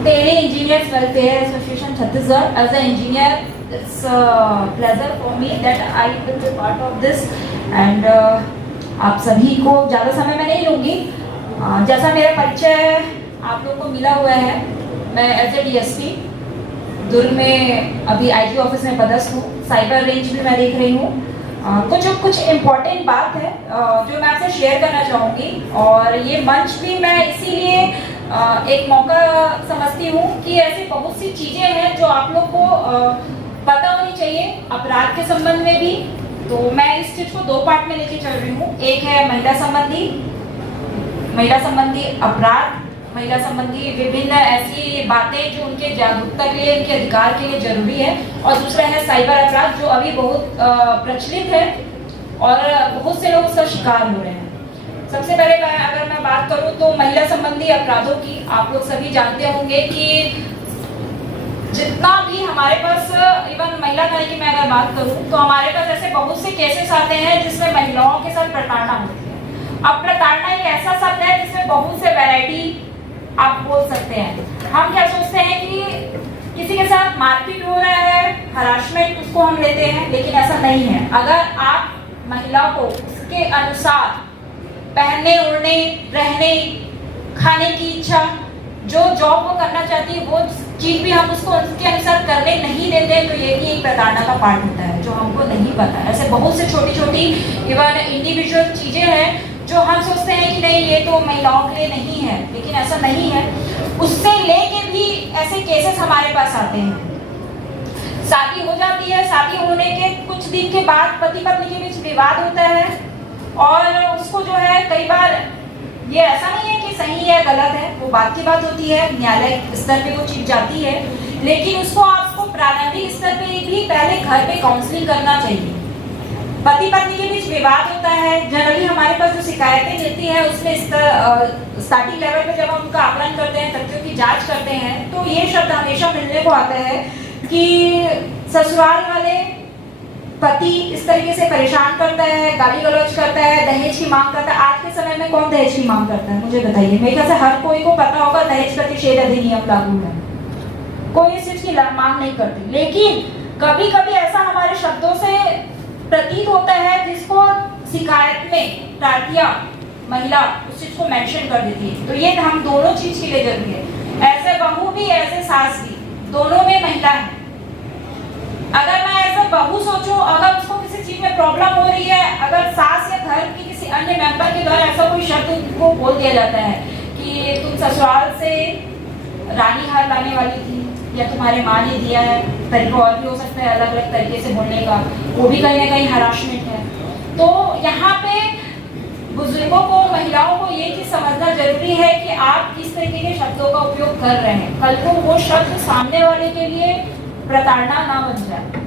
Delhi Engineers Welfare Association Chhattisgarh. As an engineer, it's a pleasure for me that I will be part of this. And आप सभी को ज़्यादा समय मैं नहीं लूँगी। जैसा मेरा परिचय आप लोगों को मिला हुआ है, मैं एज ए DSP दुर्ग में अभी IT ऑफिस में पदस्थ हूँ। साइबर रेंज भी मैं देख रही हूँ। कुछ इम्पोर्टेंट बात है जो मैं आपसे शेयर करना चाहूँगी, और ये मंच भी मैं इसीलिए एक मौका समझती हूँ कि ऐसी बहुत सी चीज़ें हैं जो आप लोग को पता होनी चाहिए अपराध के संबंध में भी। तो मैं इस चीज़ को 2 पार्ट में लेके चल रही हूँ। एक है महिला संबंधी अपराध, महिला संबंधी विभिन्न ऐसी बातें जो उनके जागरूकता के लिए, उनके अधिकार के लिए जरूरी है, और दूसरा है साइबर अपराध जो अभी बहुत प्रचलित है और बहुत से लोग उसका शिकार हो रहे हैं। सबसे पहले अगर मैं बात करूं तो महिला संबंधी अपराधों की, आप लोग सभी जानते होंगे कि जितना भी हमारे पास, इवन महिला न्याय की मैं अगर बात करूं तो हमारे पास ऐसे बहुत से केसेस आते हैं जिसमें महिलाओं के साथ प्रताड़ना होती है। अब प्रताड़ना एक ऐसा शब्द है जिसमें बहुत से वैरायटी आप बोल सकते हैं। हम क्या सोचते हैं कि किसी के साथ मारपीट हो रहा है, हरासमेंट, उसको हम लेते हैं, लेकिन ऐसा नहीं है। अगर आप महिला को उसके अनुसार पहनने, ओढ़ने, रहने, खाने की इच्छा, जो जॉब वो करना चाहती है वो चीज भी हम उसको उसके अनुसार करने नहीं देते हैं, तो ये भी एक प्रताड़ना का पार्ट होता है जो हमको नहीं पता। ऐसे बहुत से छोटी छोटी इवन इंडिविजुअल चीजें हैं जो हम सोचते हैं कि नहीं ये तो महिलाओं के लिए नहीं है, लेकिन ऐसा नहीं है। उससे लेके भी ऐसे केसेस हमारे पास आते हैं। शादी हो जाती है, शादी होने के कुछ दिन के बाद पति पत्नी के बीच विवाद होता है, और उसको जो है कई बार ये ऐसा नहीं है कि सही है गलत है, वो बात की बात होती है, न्यायालय स्तर पे वो चीज जाती है, लेकिन उसको आपको प्रारंभिक स्तर पे भी पहले घर पे काउंसलिंग करना चाहिए। पति पत्नी के बीच विवाद होता है, जनरली हमारे पास जो शिकायतें मिलती है उसमें स्टार्टिंग लेवल पे जब हम उनका आकलन करते हैं, तथ्यों की जांच करते हैं, तो ये शब्द हमेशा मिलने को आता है कि ससुराल वाले पति इस तरीके से परेशान करता है, गाली गलौज करता है, दहेज की मांग करता है। आज के समय में कौन दहेज की मांग करता है, मुझे बताइए। मेरे ख्याल से हर कोई को पता होगा दहेज प्रतिषेध अधिनियम लागू है, कोई इस चीज की मांग नहीं करती, लेकिन कभी कभी ऐसा हमारे शब्दों से प्रतीत होता है जिसको शिकायत में प्रार्थी महिला उस चीज को मेंशन कर देती है। तो ये हम दोनों चीज के लिए जरूरी है, ऐसे बहू भी ऐसे सास भी, दोनों में महिला है। अगर मैं ऐसा बहू सोचूं, अगर उसको किसी चीज में प्रॉब्लम हो रही है, अगर सास या घर की किसी अन्य मेंबर के द्वारा ऐसा कोई शब्द को बोल दिया जाता है कि तुम ससुराल से रानी हार लाने वाली थी, या तुम्हारे माँ ने दिया है, तरीका और भी हो सकता है अलग अलग तरीके से बोलने का, वो भी कहीं ना कहीं हरासमेंट है। तो यहाँ पे बुजुर्गों को, महिलाओं को ये चीज समझना जरूरी है कि आप किस तरीके के शब्दों का उपयोग कर रहे हैं, कल को वो शब्द सामने वाले के लिए प्रताड़ना ना बन जाए।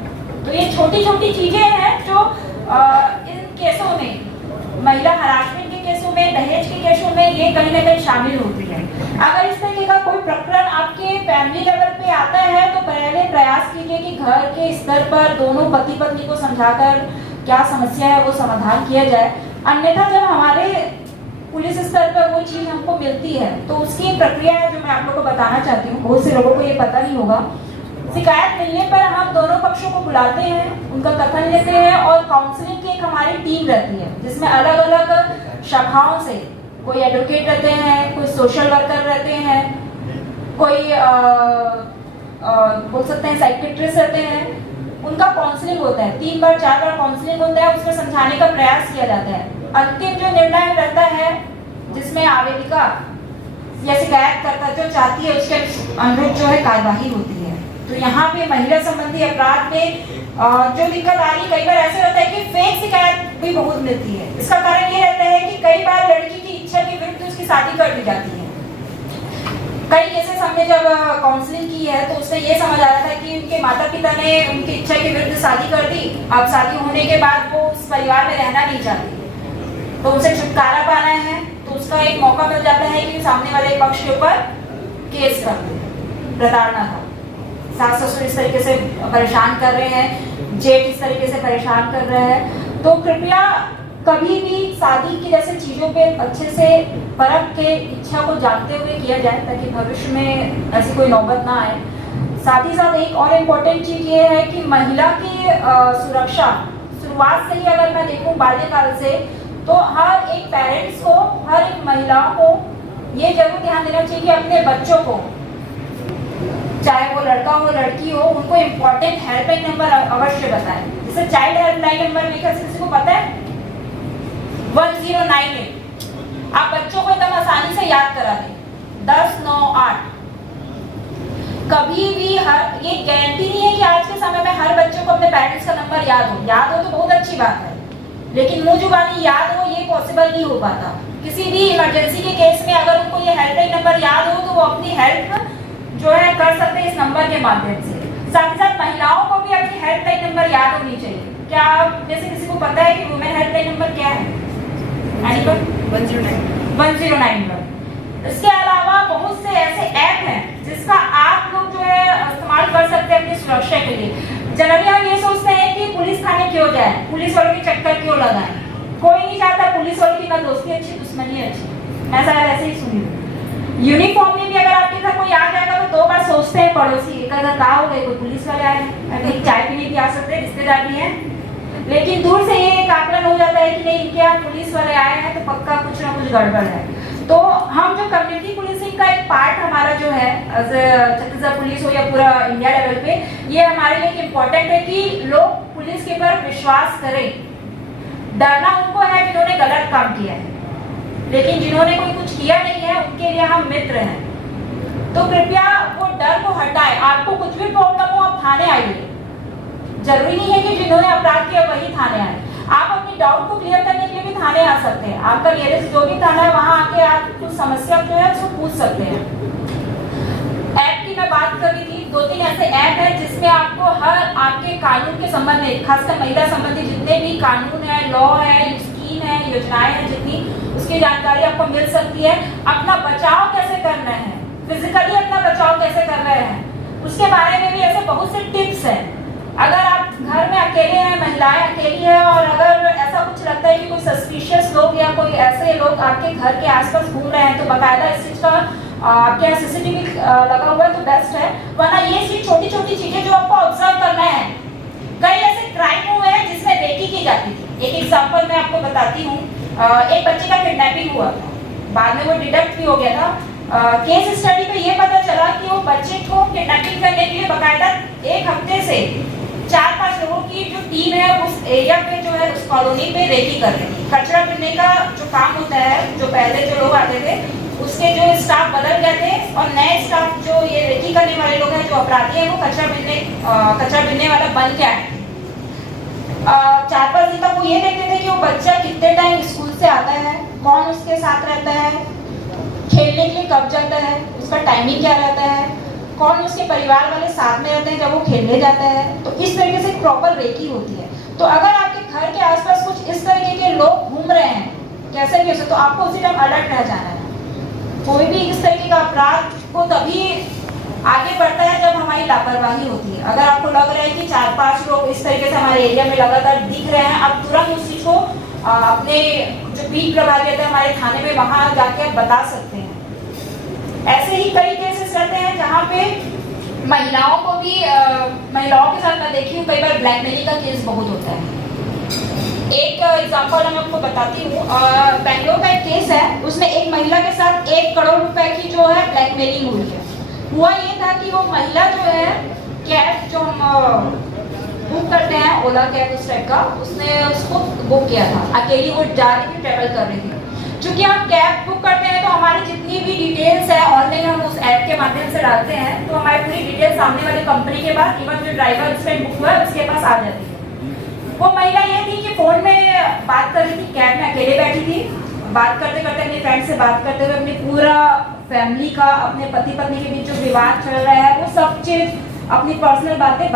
तो ये छोटी छोटी चीजें हैं जो इन केसों में, महिला हरासमेंट के केसों में, दहेज के केसों में ये कहीं ना कहीं शामिल होती है। अगर इस तरीके का कोई प्रकरण आपके फैमिली लेवल पे आता है तो पहले प्रयास कीजिए कि घर के स्तर पर दोनों पति पत्नी को समझाकर क्या समस्या है वो समाधान किया जाए। अन्यथा जब हमारे पुलिस स्तर पर वो चीज हमको मिलती है तो उसकी प्रक्रिया है जो मैं आप लोगों को बताना चाहती हूँ, बहुत से लोगों को ये पता नहीं होगा। शिकायत मिलने पर हम दोनों पक्षों को बुलाते हैं, उनका कथन लेते हैं, और काउंसलिंग की एक हमारी टीम रहती है जिसमें अलग अलग शाखाओं से कोई एडवोकेट रहते हैं, कोई सोशल वर्कर रहते हैं, कोई बोल सकते हैं साइकियाट्रिस्ट रहते हैं। उनका काउंसलिंग होता है, 3 बार 4 बार काउंसलिंग होता है, उसमें समझाने का प्रयास किया जाता है। अंतिम जो निर्णय रहता है जिसमें आवेदिका या शिकायतकर्ता जो चाहती है उसके अनुरूप जो है कार्यवाही होती है। तो यहाँ पे महिला संबंधी अपराध में जो दिक्कत आ रही, कई बार ऐसे होता है कि फेक शिकायत भी बहुत मिलती है। इसका कारण ये रहता है कि कई बार लड़की की इच्छा के विरुद्ध उसकी शादी कर दी जाती है। कई केसेस हमने जब काउंसलिंग की है तो उससे ये समझ आया था कि उनके माता पिता ने उनकी इच्छा के विरुद्ध शादी कर दी। अब शादी होने के बाद वो उस परिवार में रहना नहीं चाहती, तो उसे छुटकारा पाना है, तो उसका एक मौका मिल जाता है कि सामने वाले पक्ष के ऊपर केस कर दे। प्रताड़ना का सास ससुर इस तरीके से परेशान कर रहे हैं, जेठ इस तरीके से परेशान कर रहे हैं, तो कृपया कभी भी शादी की जैसे चीजों पे अच्छे से परख के इच्छा को जानते हुए किया जाए, ताकि भविष्य में ऐसी कोई नौबत ना आए। साथ ही साथ एक और इम्पोर्टेंट चीज़ ये है कि महिला की सुरक्षा शुरुआत से ही अगर मैं देखूं बाल्यकाल से, तो हर एक पेरेंट्स को, हर एक महिला को ये जरूर ध्यान देना चाहिए कि अपने बच्चों को, चाहे वो लड़का हो लड़की हो, उनको इम्पोर्टेंट हेल्पलाइन नंबर अवश्य बताएं। जैसे चाइल्ड हेल्पलाइन नंबर में किसी को पता है 1098। आप बच्चों को एकदम आसानी से याद करा दें 1098। कभी भी ये गारंटी नहीं है कि आज के समय में हर बच्चे को अपने पेरेंट्स का नंबर याद हो तो बहुत अच्छी बात है, लेकिन मुंह जुबानी याद हो ये पॉसिबल नहीं हो पाता। किसी भी इमरजेंसी के केस में अगर उनको ये हेल्पलाइन नंबर याद हो तो वो अपनी हेल्प जो है कर सकते हैं इस नंबर के माध्यम से। साथ ही साथ महिलाओं को भी अपनी हेल्पलाइन नंबर याद होनी चाहिए। क्या जैसे किसी को पता है कि वुमेन हेल्पलाइन नंबर क्या है? 109 नंबर। इसके अलावा बहुत से ऐसे ऐप हैं जिसका आप लोग जो है इस्तेमाल कर सकते हैं अपनी सुरक्षा के लिए। जनरली हम ये सोचते हैं कि पुलिस थाने क्यों जाए, पुलिस वालों के चक्कर क्यों लगाएं। कोई नहीं चाहता पुलिस वालों की ना दोस्ती अच्छी दुश्मनी अच्छी। मैं शायद ऐसे ही सुनी हूँ। यूनिफॉर्म में भी अगर आपके घर कोई आ जाएगा तो 2 बार सोचते हैं पड़ोसी, एक अगर कहा हो गए कोई पुलिस वाले आए, अभी चाय पीने भी आ सकते हैं, रिश्तेदार भी हैं, लेकिन दूर से ये एक आकलन हो जाता है कि नहीं इनके यहाँ पुलिस वाले आए हैं तो पक्का कुछ ना कुछ गड़बड़ है। तो हम जो कम्युनिटी पुलिसिंग का एक पार्ट हमारा जो है छत्तीसगढ़ पुलिस हो या पूरा इंडिया लेवल पे, ये हमारे लिए इम्पोर्टेंट है कि लोग पुलिस के ऊपर विश्वास करें। डरना उनको है जिन्होंने गलत काम किया है, लेकिन जिन्होंने कोई कुछ किया नहीं है उनके लिए हम मित्र हैं। तो कृपया वो डर को हटाएं। आपको कुछ भी प्रॉब्लम हो आप थाने आइए। जरूरी नहीं है कि जिन्होंने अपराध किया वही थाने आए। आप अपनी डाउट को क्लियर करने के लिए भी थाने आ सकते हैं। आपका नियरेस्ट जो भी थाना है वहां आके आप कुछ समस्या जो है उसको पूछ सकते हैं। ऐप की मैं बात कर रही थी, 2-3 ऐसे ऐप है जिसमें आपको हर आपके कानून के संबंध में, खासकर महिला संबंधी जितने भी कानून है, लॉ है, स्कीम है, योजनाएं हैं जितनी, उसकी जानकारी आपको मिल सकती है। अपना बचाव कैसे करना है, फिजिकली अपना बचाव कैसे कर रहे हैं, उसके बारे में भी ऐसे बहुत से टिप्स हैं। अगर आप घर में अकेले हैं, महिलाएं अकेली है और अगर ऐसा कुछ लगता है कि कोई सस्पिशियस लोग या कोई ऐसे लोग आपके घर के आसपास घूम रहे हैं, तो बाकायदा इस चीज का आपके यहाँ सीसीटीवी लगा हुआ है तो बेस्ट है। वरना ये चीज छोटी छोटी चीजें जो आपको ऑब्जर्व करना है। कई ऐसे क्राइम हुए हैं जिसमें रेकी की जाती थी। एक एग्जाम्पल मैं आपको बताती हूँ। एक बच्चे का किडनैपिंग हुआ था, बाद में वो डिडक्ट भी हो गया था। केस स्टडी पे ये पता चला कि वो बच्चे को किडनैपिंग करने के लिए बाकायदा 1 हफ्ते से 4-5 लोगों की जो टीम है उस एरिया पे जो है उस कॉलोनी पे रेकी कर रही थी। कचरा बिनने का जो काम होता है, जो पहले जो लोग आते थे उसके जो स्टाफ बदल गए थे और नए स्टाफ जो ये रेकी करने वाले लोग हैं, जो अपराधी हैं, वो कचरा बिनने वाला बन के आए। 4-5 दिन तक वो ये देखते थे कि वो बच्चा कितने टाइम स्कूल से आता है, कौन उसके साथ रहता है, खेलने के लिए कब जाता है, उसका टाइमिंग क्या रहता है, कौन उसके परिवार वाले साथ में रहते हैं जब वो खेलने जाता है। तो इस तरीके से प्रॉपर रेकी होती है। तो अगर आपके घर के आसपास कुछ इस तरीके के लोग घूम रहे हैं, कैसे भी हो, तो आपको उसी टाइम अलर्ट रह जाना है। कोई भी इस तरीके का अपराध को तभी आगे बढ़ता है जब हमारी लापरवाही होती है। अगर आपको लग रहा है कि 4-5 लोग इस तरीके से हमारे एरिया में लगातार दिख रहे हैं, आप तुरंत उस चीज को अपने जो बीट प्रभारी रहते हैं हमारे थाने में, वहां जाके आप बता सकते हैं। ऐसे ही कई केसेस रहते हैं जहाँ पे महिलाओं को भी महिलाओं के साथ मैं देखी हूँ, कई बार ब्लैकमेलिंग का केस बहुत होता है। एक एग्जांपल मैं आपको बताती हूँ। बेंगलोर का एक केस है, उसमें एक महिला के साथ 1 करोड़ रुपए की जो है ब्लैकमेलिंग हुई है। हुआ ये था कि वो महिला जो है कैब जो हम बुक करते हैं, ओला कैब उस टाइप का, उसने उसको बुक किया था। अकेली वो जा रही थी, ट्रेवल कर रही थी। चूंकि हम कैब बुक करते हैं तो हमारी जितनी भी डिटेल्स है ऑनलाइन हम उस ऐप के माध्यम से डालते हैं, तो हमारी पूरी डिटेल्स सामने वाली कंपनी के पास, इवन जो ड्राइवर उस पर बुक हुआ है उसके पास आ जाती है। वो महिला ये थी कि फोन में बात कर रही थी, कैब में अकेले बैठी थी, बात करते करते अपने फ्रेंड से बात करते हुए अपनी पूरा फैमिली का, अपने पति पत्नी के बीच जो विवाद चल रहा है वो सब चीज, अपनी पर्सनल बातें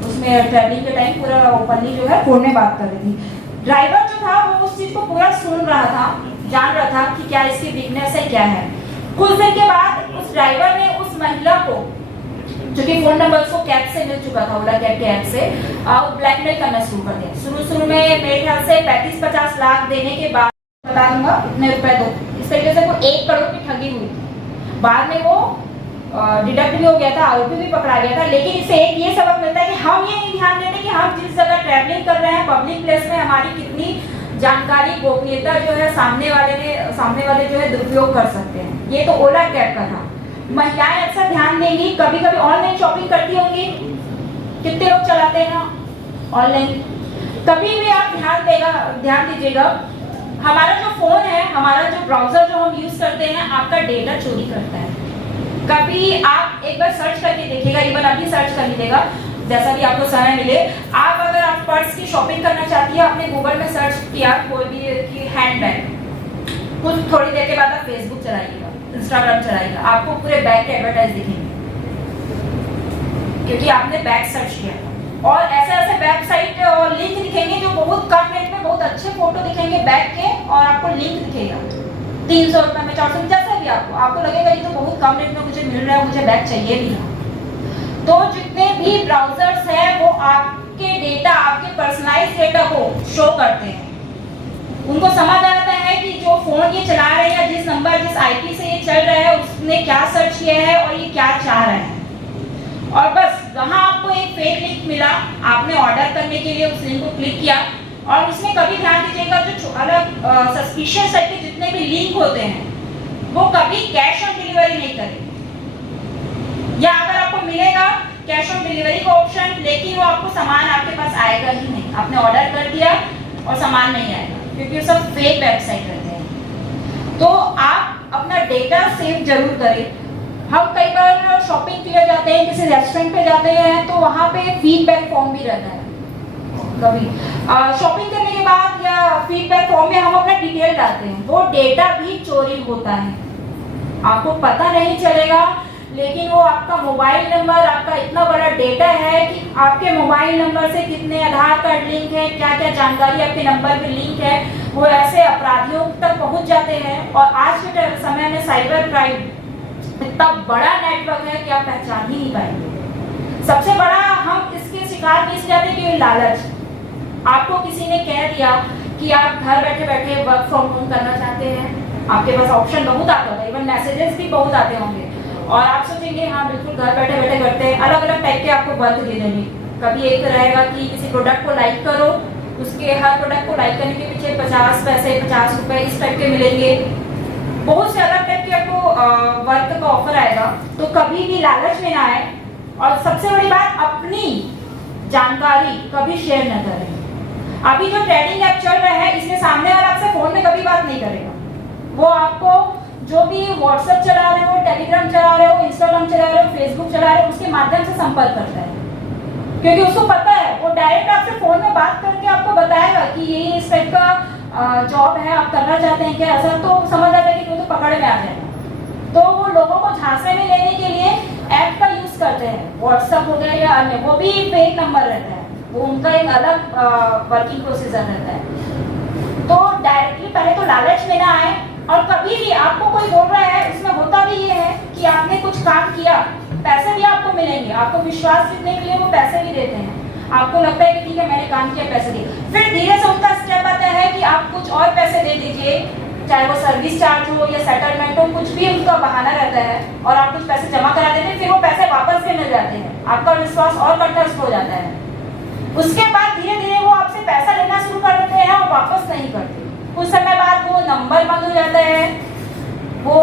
उसमें ट्रैवलिंग के टाइम पूरा ओपनली जो है फोन में बात कर रही थी। ड्राइवर जो था वो उस चीज को पूरा सुन रहा था, जान रहा था कि क्या इसकी वीकनेस है, क्या है। कुछ दिन के बाद उस ड्राइवर ने उस महिला को, जो कि फोन नंबर उसको कैब से मिल चुका था, ओला कैब के ऐप से, ब्लैकमेल करना शुरू कर दिया। शुरू में मेरे ख्याल से 35-50 लाख देने के बाद बता दूंगा इतने रुपए दो, इस तरीके से वो 1 करोड़ की ठगी हुई थी। बाद में वो डिडक्ट भी हो गया था, आरोपी भी पकड़ा गया था। लेकिन इससे एक ये सबक मिलता है कि हम ये नहीं ध्यान देते कि हम जिस जगह ट्रैवलिंग कर रहे हैं पब्लिक प्लेस में हमारी कितनी जानकारी गोपनीयता जो है सामने वाले जो है दुरुपयोग कर सकते हैं। ये तो ओला कैब का था। महिलाएं अक्सर ध्यान देंगी, कभी कभी ऑनलाइन शॉपिंग करती होंगी, कितने लोग चलाते हैं ऑनलाइन। कभी भी आप ध्यान दीजिएगा, हमारा जो फोन है, हमारा जो ब्राउजर जो हम यूज करते हैं, आपका डेटा चोरी करता है। कभी आप एक बार सर्च करके देखिएगा, इवन अभी सर्च कर लीजिएगा जैसा भी आपको समय मिले। अगर आप पर्स की शॉपिंग करना चाहती है, आपने गूगल में सर्च किया कोई भी हैंडबैग, कुछ थोड़ी देर के बाद आप फेसबुक चलाइएगा, इंस्टाग्राम चलाइएगा, आपको पूरे बैग के एडवर्टाइज दिखेंगे क्योंकि आपने बैग सर्च किया। और ऐसे ऐसे वेबसाइट और लिंक दिखेंगे जो बहुत कम रेट में बहुत अच्छे फोटो दिखेंगे बैग के, और आपको लिंक दिखेगा 300 रुपए में, 400 में, जैसा भी आपको लगेगा ये तो बहुत कम रेट में मुझे मिल रहा है, मुझे बैग चाहिए भी ना। तो जितने भी ब्राउजर्स हैं वो आपके डेटा, आपके पर्सनलाइज्ड डेटा को शो करते हैं। उनको समझ आता है कि जो फोन ये चला रहे हैं या जिस नंबर जिस आईपी से ये चल रहा है उसने क्या सर्च किया है और ये क्या चाह रहे हैं। और बस वहां आपको एक फेक लिंक मिला, आपने ऑर्डर करने के लिए उस लिंक को क्लिक किया, और उसमें कभी ध्यान दीजिएगा जो अलग सस्पिशियस टाइप के जितने भी लिंक होते हैं वो कभी कैश ऑन डिलीवरी नहीं करेंगे। या अगर आपको मिलेगा कैश ऑन डिलीवरी का ऑप्शन, लेकिन वो आपको सामान आपके पास आएगा ही नहीं। आपने ऑर्डर कर दिया और सामान नहीं आएगा क्योंकि वो सब फेक वेबसाइट रहते हैं। तो आप अपना डेटा सेव जरूर करें। हम कई बार शॉपिंग के लिए जाते हैं, किसी रेस्टोरेंट पे जाते हैं, तो वहाँ पे फीडबैक फॉर्म भी रहता है। कभी शॉपिंग करने के बाद या फीडबैक फॉर्म में हम अपना डिटेल डालते हैं, वो डेटा भी चोरी होता है, आपको पता नहीं चलेगा। लेकिन वो आपका मोबाइल नंबर, आपका इतना बड़ा डेटा है कि आपके मोबाइल नंबर से कितने आधार कार्ड लिंक है, क्या क्या जानकारी आपके नंबर पे लिंक है, वो ऐसे अपराधियों तक पहुंच जाते हैं। और आज के समय में साइबर क्राइम इतना बड़ा नेटवर्क है कि आप पहचान ही नहीं पाएंगे। सबसे बड़ा हम इसके शिकार किस जाते कि लालच। आपको किसी ने कह दिया कि आप घर बैठे बैठे वर्क फ्रॉम होम करना चाहते हैं, आपके पास ऑप्शन बहुत आता होगा, इवन मैसेजेस भी बहुत आते होंगे, और आप सोचेंगे हाँ बिल्कुल घर बैठे बैठे करते हैं। अलग अलग टाइप के आपको वर्क दे देंगे। कभी एक रहेगा कि किसी प्रोडक्ट को लाइक करो, उसके हर प्रोडक्ट को लाइक करने के पीछे 50 पैसे 50 रुपए इस टाइप के मिलेंगे। बहुत से अलग टाइप के आपको वर्क का ऑफर आएगा। तो कभी भी लालच में ना आए, और सबसे बड़ी बात अपनी जानकारी कभी शेयर न करें। अभी जो ट्रेडिंग ऐप चल रहा है इसमें सामने वाला आपसे फोन में कभी बात नहीं करेगा। वो आपको जो भी व्हाट्सएप चला रहे हो, टेलीग्राम चला रहे हो, इंस्टाग्राम चला रहे हो, फेसबुक चला रहे हो, उसके माध्यम से संपर्क करता है, क्योंकि उसको पता है वो डायरेक्ट आपसे फोन में बात करके आपको बताएगा कि ये इस टाइप का जॉब है, आप करना चाहते हैं क्या, ऐसा। तो समझ आता है कि वो तो पकड़ में आ जाएगा। तो वो लोगों को झांसे में लेने के लिए ऐप का यूज करते हैं, व्हाट्सएप हो गया या अन्य, वो भी फेक नंबर रहता है, वो उनका एक अलग वर्किंग प्रोसीजर रहता है। तो डायरेक्टली पहले तो लालच में ना आए, और कभी भी आपको कोई बोल रहा है उसमें होता भी ये है कि आपने कुछ काम किया, पैसे भी आपको मिलेंगे, आपको विश्वास जीतने के लिए वो पैसे भी देते हैं। आपको लगता है कि ठीक है मैंने काम किया, पैसे दिए, फिर धीरे से उनका स्टेप आता है कि आप कुछ और पैसे दे दीजिए, चाहे वो सर्विस चार्ज हो या सेटलमेंट हो, कुछ भी उनका बहाना रहता है, और आप कुछ पैसे जमा करा देते हैं, फिर वो पैसे वापस भी मिल जाते हैं, आपका विश्वास और कंटस्ट हो जाता है। उसके बाद धीरे धीरे वो आपसे पैसा लेना शुरू कर देते हैं और वापस नहीं करते। कुछ समय बाद वो नंबर बंद हो जाता है, वो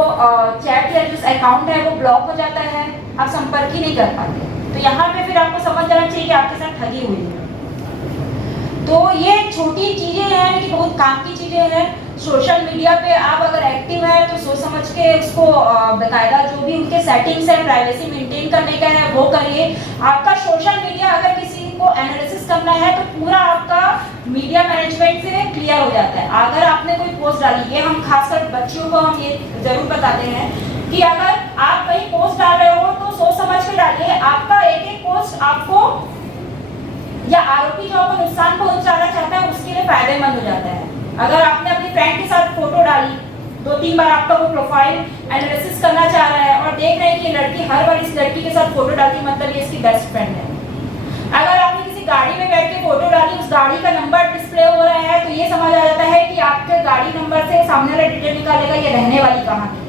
चैट या जो अकाउंट है वो ब्लॉक हो जाता है, आप संपर्क ही नहीं कर पाते। तो यहाँ पे फिर आपको समझ जाना चाहिए कि आपके साथ ठगी हुई है। तो ये छोटी चीजें हैं लेकिन बहुत काम की चीजें हैं। सोशल मीडिया पे आप अगर एक्टिव है तो सोच समझ के उसको बताएगा, जो भी उनके सेटिंग्स है प्राइवेसी मेंटेन करने का है वो करिए। आपका सोशल मीडिया अगर किसी को एनालिसिस करना है तो पूरा आपका मीडिया मैनेजमेंट से क्लियर हो जाता है। अगर आपने कोई पोस्ट डाली, ये हम खासकर बच्चियों को हम ये जरूर बताते हैं कि अगर आप कहीं पोस्ट डाल रहे हो तो सोच समझ के डालिए। आपका एक एक पोस्ट आपको या आरोपी जो आपको नुकसान पहुंचाना चाहता है उसके लिए फायदेमंद हो जाता है। अगर आपने अपनी फ्रेंड के साथ फोटो डाली, 2-3 बार आपका वो प्रोफाइल एनालिसिस करना चाह रहा है और देख रहे हैं कि लड़की हर बार इस लड़की के साथ फोटो डालती, मतलब ये इसकी बेस्ट फ्रेंड है। अगर आपने किसी गाड़ी में बैठ के फोटो डाली, उस गाड़ी का नंबर डिस्प्ले हो रहा है तो ये समझ आ जाता है कि आपके गाड़ी नंबर से सामने वाला डिटेल निकालेगा ये रहने वाली कहाँ की है।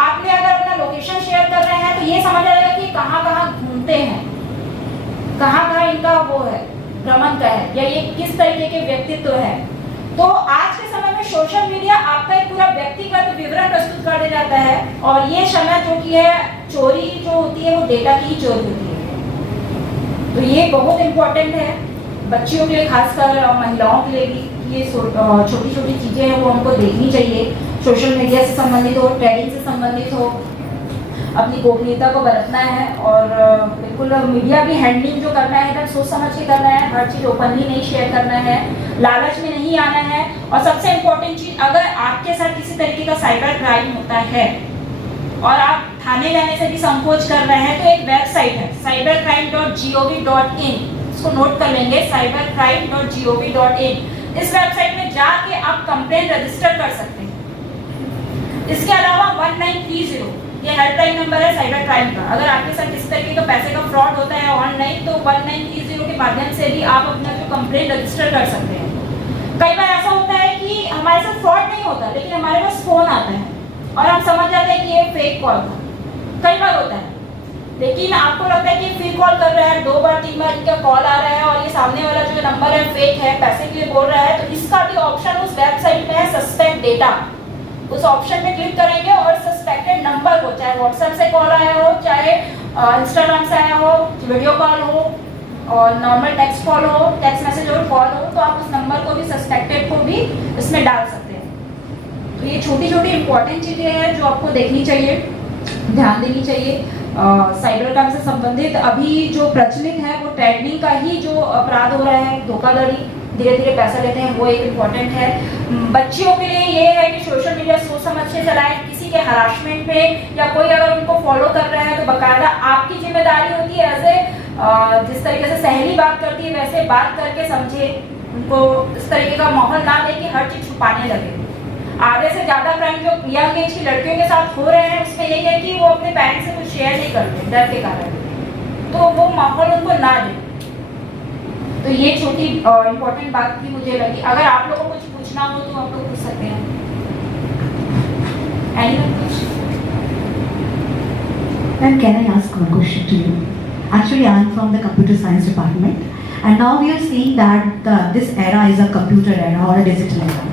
आपने अगर अपना लोकेशन शेयर कर रहे हैं तो ये समझ आएगा कि कहाँ कहाँ घूमते हैं, कहाँ कहाँ इनका वो है भ्रमण का है, या ये किस तरीके के व्यक्तित्व है। तो आज के समय में सोशल मीडिया आपका एक पूरा व्यक्तिगत विवरण प्रस्तुत कर जाता है, और ये समय जो की है चोरी जो होती है वो डेटा की ही चोरी होती है। तो ये बहुत इम्पोर्टेंट है बच्चियों के लिए, खासकर और महिलाओं के लिए भी। ये छोटी छोटी चीजें हैं वो हमको देखनी चाहिए, सोशल मीडिया से संबंधित हो, ट्रेडिंग से संबंधित हो, अपनी गोपनीयता को बरतना है। और बिल्कुल मीडिया भी हैंडलिंग जो करना है एकदम सोच समझ के करना है, हर चीज़ ओपनली नहीं शेयर करना है, लालच में नहीं आना है। और सबसे इम्पोर्टेंट चीज़, अगर आपके साथ किसी तरीके का साइबर क्राइम होता है और आप थाने जाने से भी संकोच कर रहे हैं, तो एक वेबसाइट है cybercrime.gov.in, इसको नोट कर लेंगे, cybercrime.gov.in। इस वेबसाइट में जाके आप कंप्लेंट रजिस्टर कर सकते हैं। इसके अलावा 1930 ये हेल्पलाइन नंबर है साइबर क्राइम का। अगर आपके साथ किसी तरीके का पैसे का फ्रॉड होता है ऑनलाइन, तो 1930 के माध्यम से भी आप अपना जो कंप्लेंट रजिस्टर कर सकते हैं। कई बार ऐसा होता है कि हमारे साथ फ्रॉड नहीं होता, लेकिन हमारे पास फोन आता है और हम समझ जाते हैं कि ये फेक कॉल था। कई बार होता है, लेकिन आपको लगता है कि फिर कॉल कर रहा है, 2 बार 3 बार इनका कॉल आ रहा है और ये सामने वाला जो नंबर है फेक है, पैसे के लिए बोल रहा है। तो इसका भी ऑप्शन उस वेबसाइट में है, सस्पेक्ट डेटा। उस ऑप्शन में क्लिक करेंगे और सस्पेक्टेड नंबर को, चाहे व्हाट्सएप से कॉल आया हो, चाहे इंस्टाग्राम से आया हो, वीडियो कॉल हो और नॉर्मल टेक्स्ट कॉल हो, टेक्स्ट मैसेज और कॉल हो, तो आप उस नंबर को भी, सस्पेक्टेड को भी इसमें डाल सकते हैं। तो ये छोटी छोटी इंपॉर्टेंट चीज़ें हैं जो आपको देखनी चाहिए, ध्यान देनी चाहिए। साइबर क्राइम से संबंधित अभी जो प्रचलित है वो ट्रेडिंग का ही जो अपराध हो रहा है, धोखाधड़ी, धीरे धीरे पैसा लेते हैं, वो एक इम्पॉर्टेंट है। बच्चियों के लिए ये है कि सोशल मीडिया सोच समझ के चलाएं, किसी के हरासमेंट पे या कोई अगर उनको फॉलो कर रहा है तो बकायदा आपकी जिम्मेदारी होती है, ऐसे जिस तरीके से सहेली बात करती है वैसे बात करके समझे, उनको इस तरीके का माहौल ना दे कि हर चीज छुपाने लगे। आधे से ज्यादा क्राइम जो यंग एज की लड़कियों के साथ हो रहे हैं उसमें यही है कि वो अपने पेरेंट्स से कुछ शेयर नहीं करते डर के कारण, तो वो माहौल उनको ना दे। तो ये छोटी इम्पोर्टेंट बात भी मुझे लगी। अगर आप लोगों को कुछ पूछना हो तो आप लोग पूछ सकते हैं। Ma'am, can I ask one question to you? Actually, I am from the computer science department, and now we are seeing that this era is a computer era or a digital era.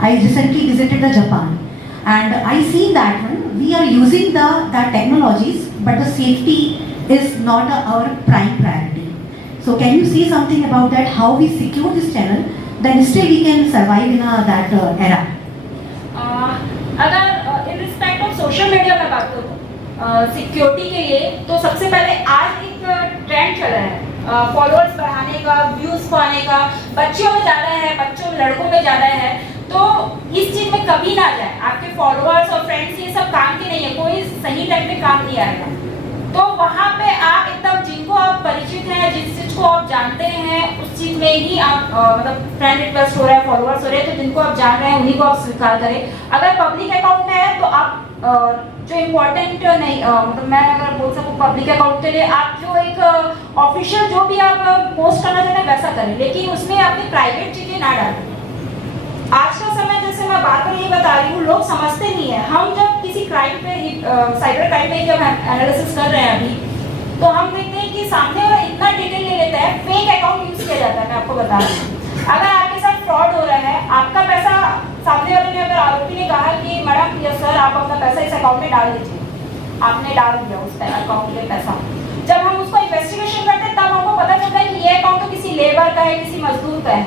I recently visited the Japan, and I see that we are using the technologies, but the safety is not our prime priority. So can you say something about that? How we secure this channel, then still we can survive in that era? अगर in respect of social media में बात करूँ security के लिए, तो सबसे पहले आज एक ट्रेंड चल रहा है फॉलोअर्स बढ़ाने का, व्यूज पाने का। बच्चियों में ज़्यादा है, बच्चों में, लड़कों में ज़्यादा है। तो इस चीज में कभी ना जाए, आपके फॉलोअर्स और फ्रेंड्स ये सब काम के नहीं है, कोई सही टाइम पे काम नहीं आएगा। तो वहाँ पे आप एकदम जिनको आप परिचित हैं, जिस चीज को आप जानते हैं उस चीज में ही आप मतलब फ्रेंड रिक्वेस्ट हो रहा है, फॉलोअर्स हो रहे हैं, तो जिनको आप जान रहे हैं उन्हीं को आप स्वीकार करें। अगर पब्लिक अकाउंट में है तो आप जो इम्पोर्टेंट नहीं, मतलब मैं अगर बोल सकूँ पब्लिक अकाउंट के लिए आप जो एक ऑफिशियल जो भी आप पोस्ट करना चाहते हैं वैसा करें, लेकिन उसमें अपनी प्राइवेट चीजें ना डालें। आज का समय, जैसे मैं बार बार ये बता रही हूँ, लोग समझते नहीं है। हम जब किसी क्राइम पे, साइबर क्राइम पे जब एनालिसिस कर रहे हैं अभी, तो हम देखते हैं कि सामने वाला इतना डिटेल ले लेता है, फेक अकाउंट यूज किया जाता है। मैं आपको बता रही हूँ, अगर आपके साथ फ्रॉड हो रहा है, आपका पैसा सामने वाले ने, अगर आरोपी ने कहा कि मैडम या सर आप अपना पैसा इस अकाउंट में डाल दीजिए, आपने डाल दिया उस अकाउंट में पैसा। जब हम उसको इन्वेस्टिगेशन करते हैं तब हमको पता चलता है कि ये अकाउंट तो किसी लेबर का है, किसी मजदूर का है।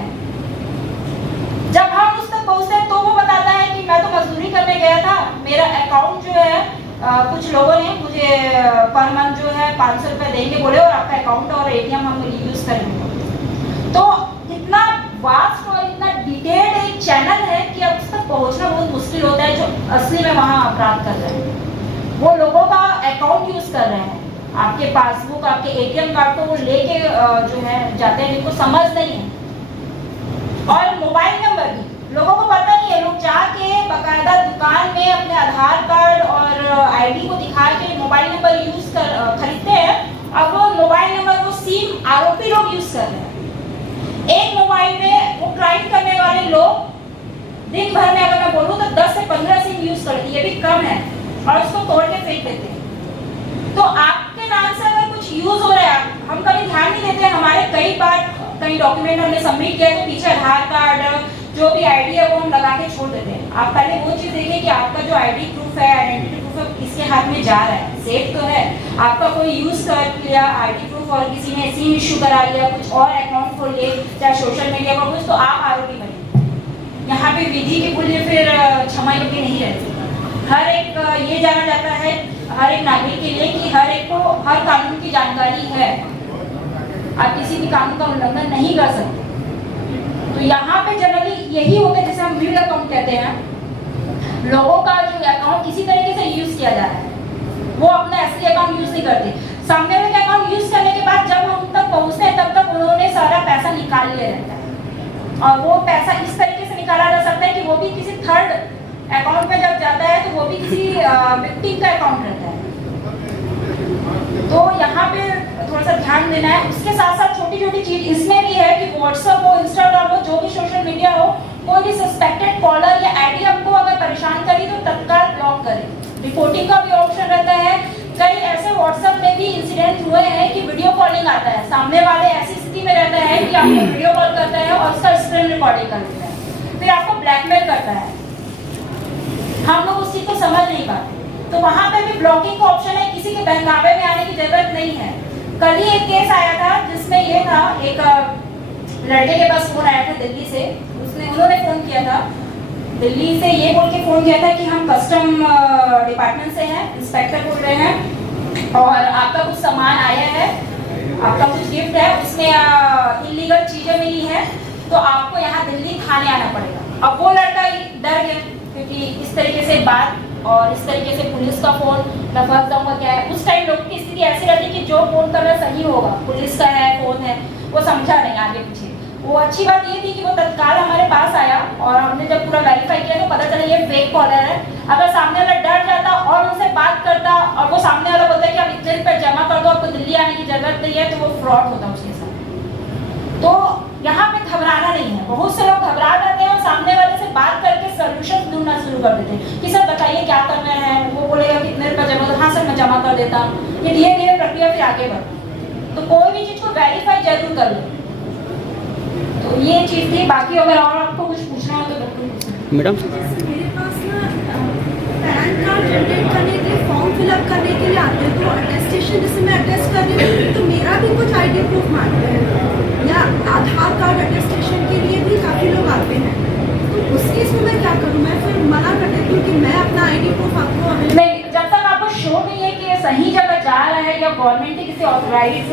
जब हम उस तक पहुंचते हैं तो वो बताता है कि मैं तो मजदूरी करने गया था, मेरा अकाउंट जो है कुछ लोगों ने मुझे पर मंथ जो है 500 रुपये देंगे बोले, और आपका अकाउंट और एटीएम हम यूज करेंगे। तो इतना वास्ट और इतना डिटेल्ड एक चैनल है कि अब उस तक पहुंचना बहुत मुश्किल होता है। जो असली में वहाँ अपराध कर रहे हैं वो लोगों का अकाउंट यूज कर रहे हैं, आपके पासबुक, आपके एटीएम कार्ड को वो लेके जो है जाते हैं, जिनको समझ नहीं है। और मोबाइल नंबर भी लोगों को पता नहीं है, लोग जाके बकायदा दुकान में अपने आधार कार्ड और आईडी को दिखा के मोबाइल नंबर यूज कर खरीदते हैं। अब वो मोबाइल नंबर वो सिम आरोपी लोग यूज कर रहे हैं। एक मोबाइल में वो क्राइम करने वाले लोग देख लेते हैं। तो आपके नाम से अगर कुछ यूज हो रहा है, हम कभी ध्यान नहीं देते। हमारे कई बार कई डॉक्यूमेंट हमने सबमिट किया तो पीछे आधार कार्ड जो भी आईडी है वो हम लगा के छोड़ देते हैं। आप पहले वो चीज देखें कि आपका जो आईडी प्रूफ है, आइडेंटिटी प्रूफ है, किसके हाथ में जा रहा है, सेफ तो है। आपका कोई यूज कर लिया आईडी प्रूफ और किसी ने सिम इशू करा लिया, कुछ और अकाउंट खोल लिए, चाहे सोशल मीडिया पर कुछ, तो आप आरोपी बने। यहाँ पे विधि के मूल्य फिर क्षमा योग्य नहीं रहती। हर एक ये जाना जाता है हर एक नागरिक के लिए कि हर एक को हर कानून की जानकारी है, आप किसी भी कानून का उल्लंघन नहीं कर सकते। तो यहाँ पे जनरली यही होता है, जैसे हम म्यूट अकाउंट कहते हैं, लोगों का जो अकाउंट इसी तरीके से यूज किया जा रहा है, वो अपना असली अकाउंट यूज नहीं करते। सामने वाले का अकाउंट यूज करने के बाद जब हम तक पहुंचते हैं तब तक उन्होंने सारा पैसा निकाल लिया रहता है, और वो पैसा इस तरीके से निकाला जा सकता है कि वो भी किसी थर्ड अकाउंट में जब जाता है तो वो भी किसी विक्टिम का अकाउंट रहता है। तो यहाँ पे थोड़ा सा ध्यान देना है। उसके साथ साथ छोटी छोटी चीज इसमें भी है कि व्हाट्सएप हो, इंस्टाग्राम हो, जो भी सोशल मीडिया हो, कोई भी सस्पेक्टेड कॉलर या आईडी हमको अगर परेशान करी तो तत्काल ब्लॉक करें। रिपोर्टिंग का भी ऑप्शन रहता है। कई ऐसे व्हाट्सएप में भी इंसिडेंट हुए हैं कि वीडियो कॉलिंग आता है, सामने वाले ऐसी स्थिति में रहता है कि आपको वीडियो कॉल करता है और उसका स्क्रीन रिकॉर्डिंग कर देता है, फिर आपको ब्लैकमेल करता है। हम लोग उस चीज को समझ नहीं पाते, तो वहां पे भी ब्लॉकिंग का ऑप्शन है, किसी के बहकावे में आने की जरूरत नहीं है। कल ही एक केस आया था जिसमें ये था, एक लड़के के पास फोन आया था दिल्ली से, उन्होंने फोन किया था दिल्ली से, ये बोल के फोन किया था कि हम कस्टम डिपार्टमेंट से हैं, इंस्पेक्टर बोल रहे हैं, और आपका कुछ सामान आया है, आपका कुछ गिफ्ट है, उसमें इलीगल चीजें मिली है, तो आपको यहाँ दिल्ली थाने आना पड़ेगा। अब वो लड़का डर गया क्योंकि इस तरीके से बात और इस तरीके से पुलिस का फोन, मैं फंस जाऊंगा क्या है। उस टाइम लोगों की स्थिति ऐसी रहती है कि जो फोन कर रहा सही होगा, पुलिस का है, फोन है, वो समझा नहीं आगे पीछे। वो अच्छी बात ये थी कि वो तत्काल हमारे पास आया और हमने जब पूरा वेरीफाई किया तो पता चला ये फेक कॉलर है। अगर सामने वाला डर जाता और उनसे बात करता और वो सामने वाला बोलता है कि आप इतने रुपये जमा कर दो, आपको दिल्ली आने की जरूरत नहीं है, तो वो फ्रॉड होता उसके साथ। तो यहाँ पे घबराना नहीं है। बहुत से लोग घबरा जाते हैं और सामने वाले से बात करके सोल्यूशन ढूंढना शुरू कर देते हैं कि सर बताइए क्या करना है। वो बोलेगा कितने रुपये जमा कर, हाँ सर मैं जमा कर देता हूँ। ये धीरे धीरे प्रक्रिया फिर आगे बढ़ती। तो कोई भी चीज को वेरीफाई जरूर कर लो। तो ये चीज थी। बाकी अगर और आपको कुछ पूछना हो तो बिल्कुल मैडम। मेरे पास ना पैन कार्ड जनरेट करने के लिए फॉर्म फिलअप करने के लिए आते हैं, तो अटेस्टेशन जैसे मैं अटेस्ट कर रही हूँ तो मेरा भी कुछ आईडी प्रूफ मांगते हैं, या आधार कार्ड अटेस्टेशन के लिए भी काफ़ी लोग आते हैं। तो उस केस में मैं क्या करूँ? मैं फिर मना कर देती हूँ कि मैं अपना आईडी प्रूफ आपको नहीं, जब तक आपको शो नहीं है कि ये सही जगह जा रहा है या गवर्नमेंट की किसी ऑथराइज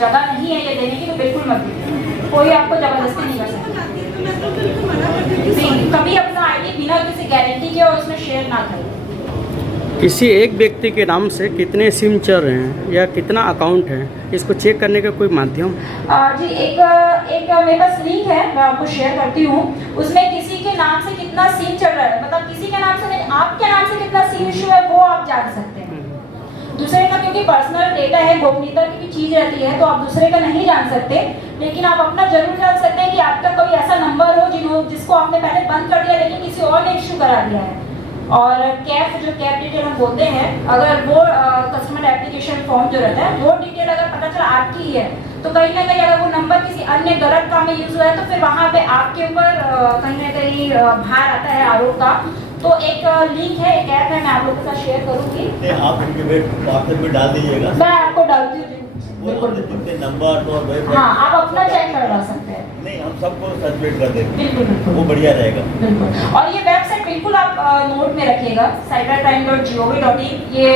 जगह नहीं है ये देने की, तो बिल्कुल मत दीजिए। कोई आपको जबरदस्ती नहीं कर सकता। मैं तो बिल्कुल मना कर देती हूँ। कभी अपना आईडी बिना किसी गारंटी के और उसमें शेयर ना करें। किसी एक व्यक्ति के नाम से कितने सिम चल रहे हैं या कितना अकाउंट है, इसको चेक करने का कोई माध्यम? जी एक मेरे पास लिंक है, मैं आपको शेयर करती हूँ। उसमें किसी के नाम से कितना सिम चल रहा है, मतलब किसी के नाम से नहीं, आपके नाम से कितना सिम इशू है वो आप जान सकते हैं। दूसरे का क्योंकि पर्सनल डेटा है, गोपनीयता की भी चीज रहती है, तो आप दूसरे का नहीं जान सकते, लेकिन आप अपना जरूर जान सकते हैं कि आपका कोई ऐसा नंबर हो जिसको आपने पहले बंद कर दिया लेकिन किसी और ने इशू करा दिया है। और कैप डिटेल हम बोलते हैं, अगर वो कस्टमर एप्लीकेशन फॉर्म जो रहता है वो डिटेल अगर पता चला आपकी ही है, तो कहीं ना कहीं अगर वो नंबर किसी अन्य गलत काम में यूज हुआ है तो फिर वहाँ पे आपके ऊपर कहीं ना कहीं भार आता है आरोप का। तो एक लिंक है, एक ऐप है, मैं आप लोगों के साथ शेयर करूंगी। आप इनके व्हाट्सएप में डाल दीजिएगा। मैं आपको डालती हूँ बिल्कुल। नंबर और हाँ, आप अपना चेक करवा सकते हैं। नहीं, हम सबको सर्टिफिकेट कर देंगे। बिल्कुल बिल्कुल, वो बढ़िया रहेगा। बिल्कुल। और ये वेबसाइट बिल्कुल आप नोट में रखिएगा, cybercrime.gov.in। ये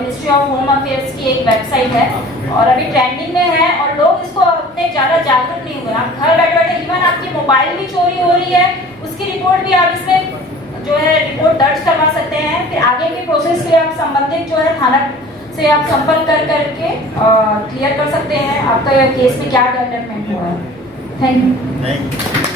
मिनिस्ट्री ऑफ होम अफेयर्स की एक वेबसाइट है और अभी ट्रेंडिंग में है, और लोग इसको अपने ज्यादा जागरूक नहीं हुए। आप घर बैठे बैठे इवन आपकी मोबाइल भी चोरी हो रही है, उसकी रिपोर्ट भी आप इसमें जो है रिपोर्ट दर्ज करवा सकते हैं। फिर आगे की प्रोसेस के लिए आप संबंधित जो है थाना से आप संपर्क कर करके क्लियर कर सकते हैं आपका केस में क्या डेवलपमेंट हुआ है। Thank you.